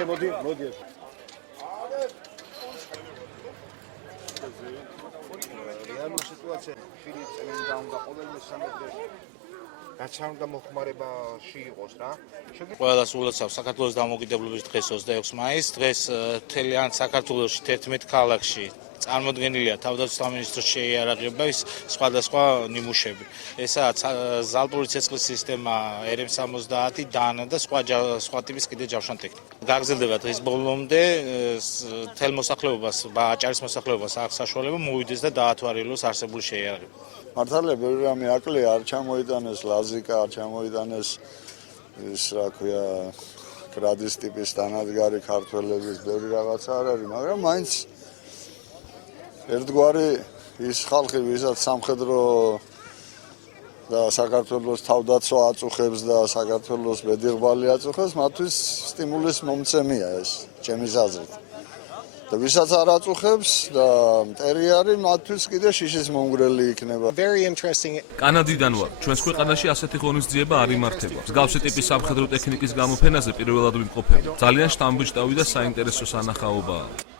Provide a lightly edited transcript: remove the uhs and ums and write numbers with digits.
მოდი. რეალური სიტუაცია ფილიპსენ დაუნდა ყოველმე 13 დღეში. რაც არ უნდა მოხმარებაში იყოს რა. ყველა სულაცავს საქართველოს დამოუკიდებლობის დღეს 26 მაისს. დღეს მთლიან საქართველოში 11 ქალაქში წარმოდგენილია თავდაცვის სამინისტროს შეიარაღების სხვადასხვა ნიმუშები. ესაა ზალპური ცეცხლის სისტემა RM70 დანა და სხვა ტიპის კიდე ჯავშან ტექნიკა. გაგრძელდება დღის ბოლომდე მთელ მოსახლეობას, აჭარის მოსახლეობას აქვს საშუალება მოვიდეს და დაათვალიეროს არსებული შეიარაღება. მართალია ბევრი რამე აკლია, არ ჩამოიტანეს ლაზიკა, არ ჩამოიტანეს ის რა ქვია გრადის ტიპის დანადგარი ქართველების ბევრი რაღაცა არ არის, მაგრამ მაინც ერთგვარი ის ხალხი, ვისაც სამხედრო და საქართველოს თავდაცვა აწუხებს და საქართველოს ბედიღბალი აწუხებს, მათთვის სტიმულის მომცემია ეს, ჩემის აზრით. და ვისაც არ აწუხებს და მტერი არის, მათთვის კიდე შიშის მომგვრელი იქნება. კანადიდან ვარ. ჩვენს ქვეყანაში ასეთი ღონისძიება არ იმართება. მსგავსი ტიპის სამხედრო ტექნიკის გამოფენაზე პირველად ვიმყოფები. ძალიან შთამბეჭდავი და საინტერესო სანახაობაა.